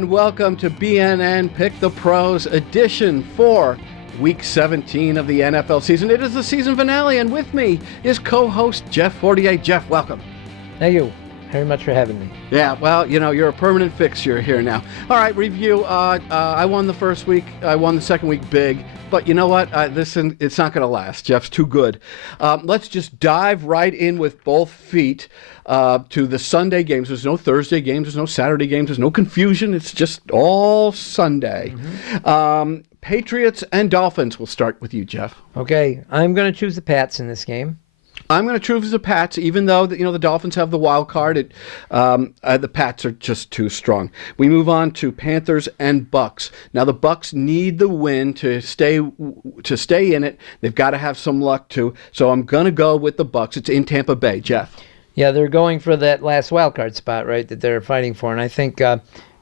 and welcome to BNN Pick The Pros edition for Week 17 of the NFL season. It is the season finale, and with me is co-host Jeff Fortier. Jeff, welcome. Thank you very much for having me. Yeah, well, you know, you're a permanent fixture here now. All right, review. I won the first week. I won the second week big. But you know what? It's not going to last. Jeff's too good. Let's just dive right in with both feet to the Sunday games. There's no Thursday games. There's no Saturday games. There's no confusion. It's just all Sunday. Mm-hmm. Patriots and Dolphins. We'll start with you, Jeff. Okay, I'm going to choose the Pats in this game. I'm going to choose the Pats, even though the Dolphins have the wild card. The Pats are just too strong. We move on to Panthers and Bucks. Now the Bucks need the win to stay in it. They've got to have some luck too. So I'm going to go with the Bucks. It's in Tampa Bay. Jeff. Yeah, they're going for that last wild card spot, right? That they're fighting for, and I think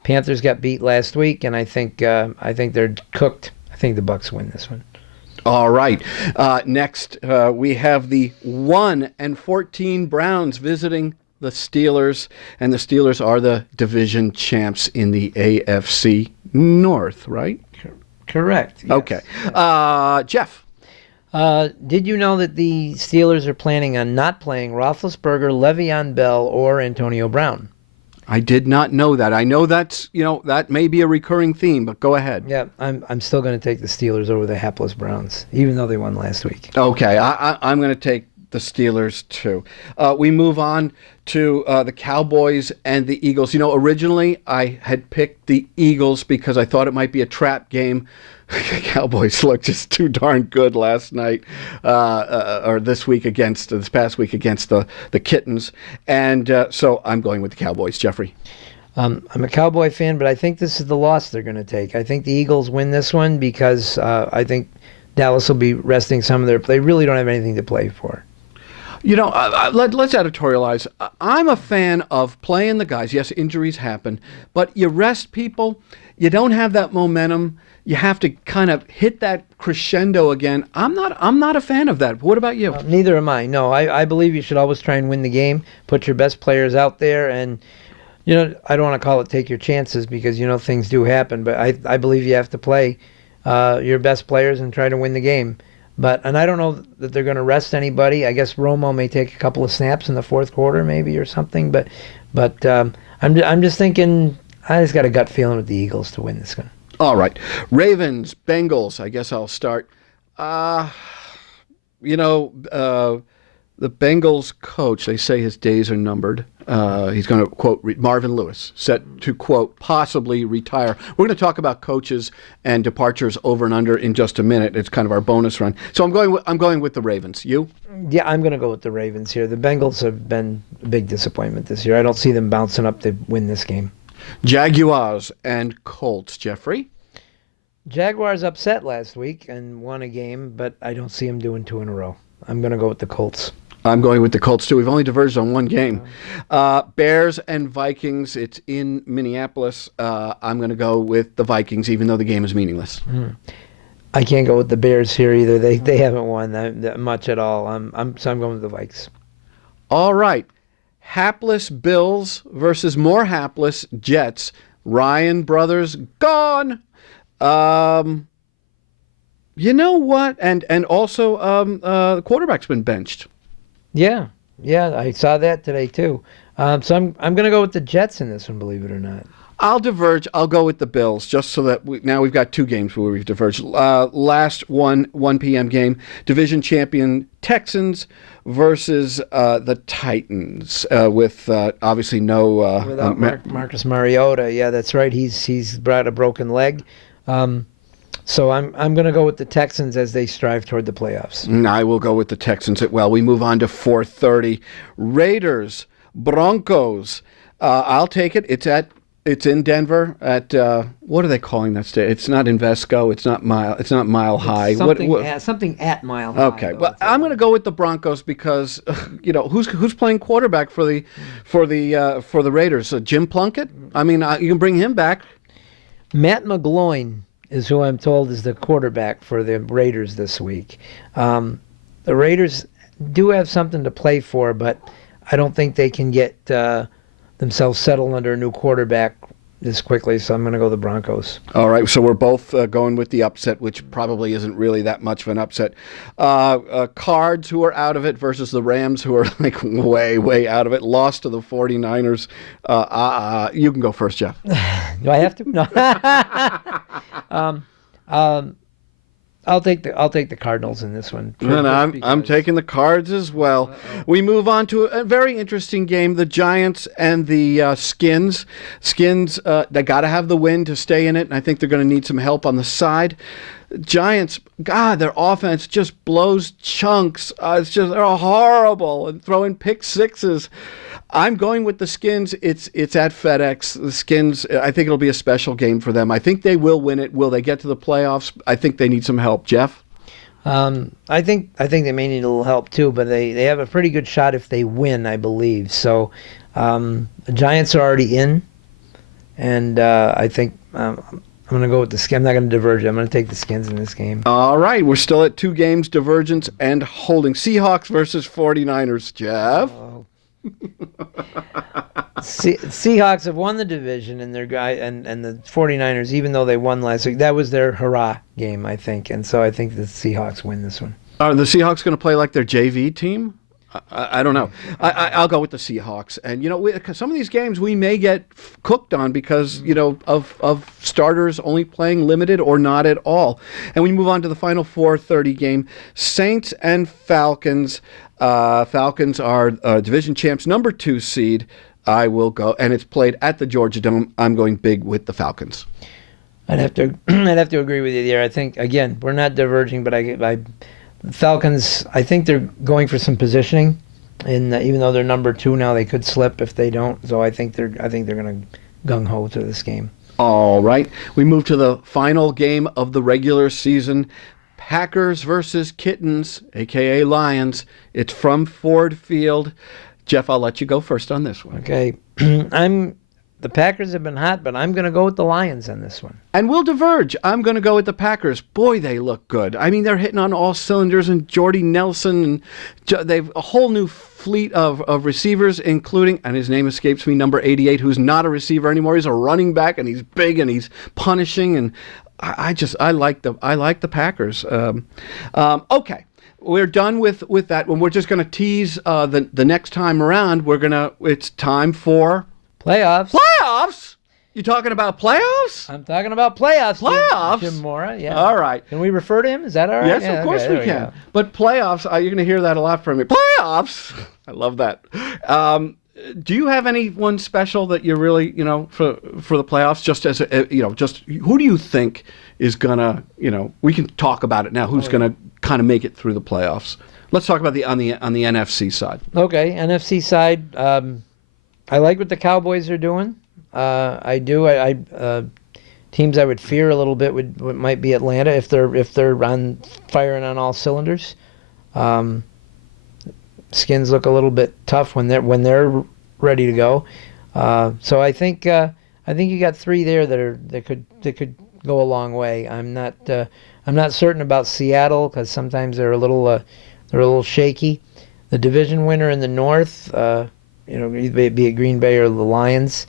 Panthers got beat last week, and I think they're cooked. I think the Bucks win this one. All right. Next, we have the 1-14 Browns visiting the Steelers, and the Steelers are the division champs in the AFC North, right? Correct. Yes. Okay. Jeff. Did you know that the Steelers are planning on not playing Roethlisberger, Le'Veon Bell, or Antonio Brown? I did not know that. I know that may be a recurring theme, but go ahead. Yeah, I'm still going to take the Steelers over the hapless Browns, even though they won last week. Okay, I'm going to take the Steelers too. We move on to the Cowboys and the Eagles. Originally I had picked the Eagles because I thought it might be a trap game. Cowboys looked just too darn good last night, or this past week against the Kittens, and so I'm going with the Cowboys. Jeffrey. I'm a Cowboy fan, but I think this is the loss they're going to take. I think the Eagles win this one because I think Dallas will be resting some of their. They really don't have anything to play for. Let's editorialize. I'm a fan of playing the guys. Yes, injuries happen, but you rest people. You don't have that momentum. You have to kind of hit that crescendo again. I'm not a fan of that. What about you? Neither am I. No, I believe you should always try and win the game. Put your best players out there, and I don't want to call it take your chances because things do happen. But I believe you have to play your best players and try to win the game. And I don't know that they're going to rest anybody. I guess Romo may take a couple of snaps in the fourth quarter, maybe or something. But I'm just thinking. I just got a gut feeling with the Eagles to win this one. All right. Ravens, Bengals. I guess I'll start. The Bengals coach, they say his days are numbered. He's going to, quote, Marvin Lewis, set to, quote, possibly retire. We're going to talk about coaches and departures over and under in just a minute. It's kind of our bonus run. So I'm going with the Ravens. You? Yeah, I'm going to go with the Ravens here. The Bengals have been a big disappointment this year. I don't see them bouncing up to win this game. Jaguars and Colts. Jeffrey? Jaguars upset last week and won a game, but I don't see them doing two in a row. I'm going to go with the Colts. I'm going with the Colts, too. We've only diverged on one game. Bears and Vikings. It's in Minneapolis. I'm going to go with the Vikings, even though the game is meaningless. I can't go with the Bears here either. They haven't won that much at all. So I'm going with the Vikes. All right. Hapless Bills versus more hapless Jets. Ryan brothers gone. You know what? And also the quarterback's been benched. Yeah, I saw that today too. So I'm going to go with the Jets in this one, believe it or not. I'll diverge. I'll go with the Bills, just so that now we've got two games where we've diverged. Last 1 p.m. game, division champion Texans versus the Titans, with obviously no without Marcus Mariota. Yeah, that's right. He's brought a broken leg. So I'm going to go with the Texans as they strive toward the playoffs. I will go with the Texans as well. We move on to 4:30. Raiders, Broncos. I'll take it. It's in Denver at what are they calling that state? It's not Invesco. It's not Mile High. Something at Mile High. Okay. Well, I'm going to go with the Broncos because who's playing quarterback for the Raiders? Jim Plunkett. I mean, you can bring him back. Matt McGloin is who I'm told is the quarterback for the Raiders this week. The Raiders do have something to play for, but I don't think they can get themselves settled under a new quarterback this quickly, so I'm going to go the Broncos. All right, so we're both going with the upset, which probably isn't really that much of an upset. Cards, who are out of it, versus the Rams, who are like way out of it. Lost to the 49ers. You can go first, Jeff. Do I have to? No. I'll take the Cardinals in this one. And I'm taking the Cards as well. We move on to a very interesting game: the Giants and the Skins. Skins, they got to have the win to stay in it, and I think they're going to need some help on the side. Giants, God, their offense just blows chunks. They're horrible and throwing pick sixes. I'm going with the Skins. It's at FedEx. The Skins, I think it'll be a special game for them. I think they will win it. Will they get to the playoffs? I think they need some help. Jeff? I think they may need a little help too, but they have a pretty good shot if they win, I believe. So the Giants are already in, and I think I'm going to go with the Skins. I'm not going to diverge. I'm going to take the Skins in this game. All right. We're still at 2 games, divergence and holding. Seahawks versus 49ers. Jeff? Seahawks have won the division, and and the 49ers, even though they won last week, that was their hurrah game, I think. And so I think the Seahawks win this one. Are the Seahawks going to play like their JV team? I don't know. I'll go with the Seahawks. And, some of these games we may get cooked on because, of starters only playing limited or not at all. And we move on to the final 4:30 game. Saints and Falcons. Falcons are division champs, number 2 seed. I will go, and it's played at the Georgia Dome. I'm going big with the Falcons. I'd have to agree with you there. I think, again, we're not diverging, but Falcons, I think they're going for some positioning, and even though they're number 2 now, they could slip if they don't. So I think they're going to gung ho to this game. All right, we move to the final game of the regular season. Packers versus Kittens, aka Lions. It's from Ford Field. Jeff, I'll let you go first on this one. Okay, the Packers have been hot, but I'm going to go with the Lions on this one. And we'll diverge. I'm going to go with the Packers. Boy, they look good. I mean, they're hitting on all cylinders, and Jordy Nelson, and they've a whole new fleet of receivers, including, and his name escapes me, number 88, who's not a receiver anymore. He's a running back, and he's big, and he's punishing, and I like the Packers. Okay. We're done with that one. We're just going to tease the next time around. It's time for playoffs. Playoffs? You talking about playoffs? I'm talking about playoffs. Playoffs? Jim Mora, yeah. All right. Can we refer to him? Is that all right? Yes, yeah, of course okay, we can. But playoffs, you're going to hear that a lot from me. Playoffs? I love that. Do you have anyone special that you're really, for the playoffs? Just as just who do you think is gonna, we can talk about it now. Who's gonna kind of make it through the playoffs? Let's talk about on the NFC side. Okay, NFC side. I like what the Cowboys are doing. I do. Teams I would fear a little bit might be Atlanta if they're on firing on all cylinders. Skins look a little bit tough when they're ready to go. So I think you got 3 there that could go a long way. I'm not certain about Seattle because sometimes they're a little shaky. The division winner in the North, either be it Green Bay or the Lions.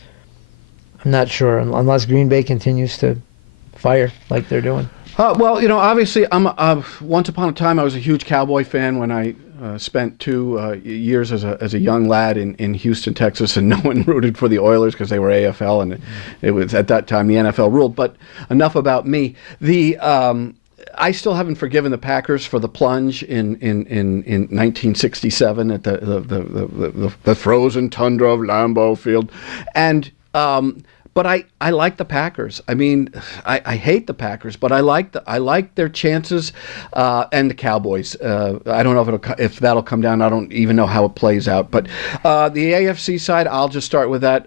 I'm not sure unless Green Bay continues to fire like they're doing. Well, obviously, once upon a time I was a huge Cowboy fan when I spent 2 years as a young lad in Houston, Texas, and no one rooted for the Oilers because they were AFL, and it was at that time the NFL ruled. But enough about me. I still haven't forgiven the Packers for the plunge in 1967 at the frozen tundra of Lambeau Field, and. But I like the Packers. I mean, I hate the Packers, but I like their chances, and the Cowboys. I don't know if that'll come down. I don't even know how it plays out. But the AFC side, I'll just start with that.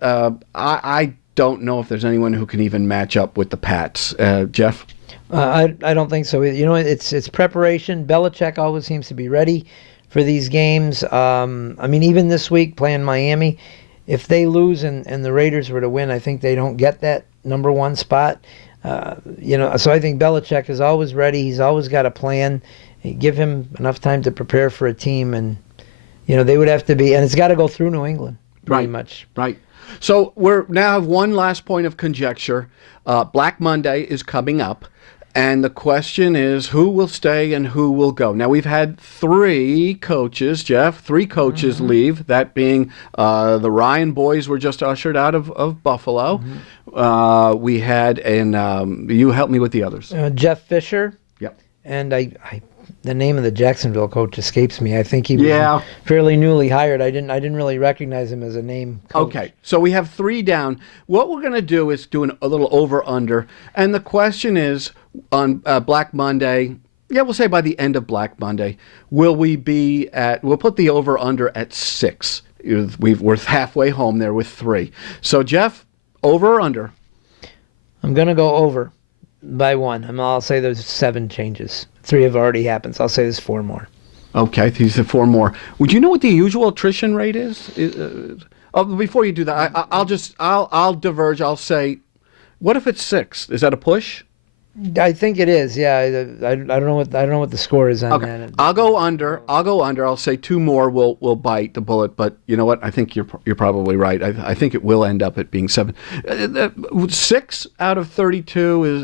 I don't know if there's anyone who can even match up with the Pats. Jeff? I don't think so. It's preparation. Belichick always seems to be ready for these games. Even this week playing Miami. If they lose and the Raiders were to win, I think they don't get that number 1 spot. So I think Belichick is always ready. He's always got a plan. You give him enough time to prepare for a team, and they would have to be, and it's got to go through New England, pretty much. Right. So we're now have one last point of conjecture. Black Monday is coming up, and the question is who will stay and who will go. Now we've had three coaches, Jeff, leave. That being the Ryan boys were just ushered out of Buffalo. We had, and you help me with the others. Jeff Fisher. Yep. And I the name of the Jacksonville coach escapes me. I think he was fairly newly hired. I didn't really recognize him as a name coach. Okay, so we have three down. What we're going to do is do a little over-under, and the question is on Black Monday. Yeah, we'll say by the end of Black Monday, we'll put the over-under at 6. We're halfway home there with 3. So Jeff, over or under? I'm going to go over by 1. I'll say there's 7 changes. 3 have already happened, so I'll say there's 4 more. Okay, these are 4 more. Would you know what the usual attrition rate is? Before you do that, I'll diverge. I'll say, what if it's 6? Is that a push? I think it is. Yeah, I don't know what the score is on that. I'll go under. I'll say 2 more will bite the bullet. But you know what? I think you're probably right. I think it will end up at being 7. 6 out of 32 is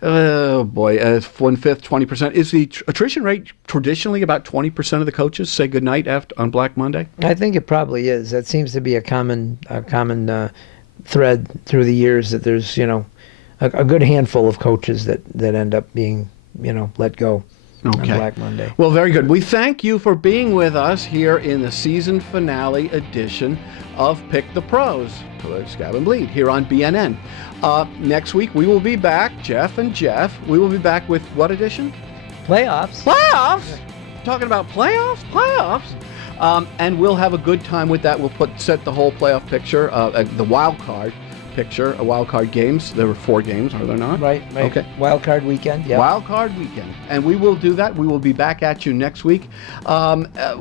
1/5, 20%. Is the attrition rate traditionally about 20% of the coaches say goodnight on Black Monday? I think it probably is. That seems to be a common thread through the years, that there's a good handful of coaches that end up being, let go on Black Monday. Well, very good. We thank you for being with us here in the season finale edition of Pick the Pros, Scab and Bleed, here on BNN. Next week, we will be back, Jeff and Jeff. We will be back with what edition? Playoffs? Talking about playoffs. And we'll have a good time with that. We'll set the whole playoff picture, the wild card picture, wild card games. There were 4 games, are there not? Right. Okay. Wild card weekend, yeah. Wild card weekend. And we will do that. We will be back at you next week.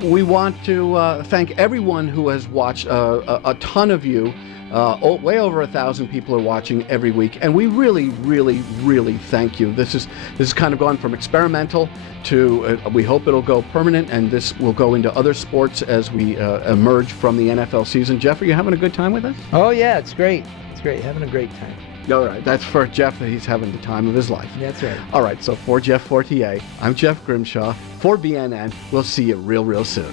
We want to thank everyone who has watched, a ton of you. Way over 1,000 people are watching every week, and we really, really, really thank you. This is kind of gone from experimental to we hope it'll go permanent, and this will go into other sports as we emerge from the NFL season. Jeff, are you having a good time with us? Oh yeah, it's great. It's great, having a great time. All right, that's for Jeff. He's having the time of his life. That's right. All right, so for Jeff Fortier, I'm Jeff Grimshaw. For BNN, we'll see you real, real soon.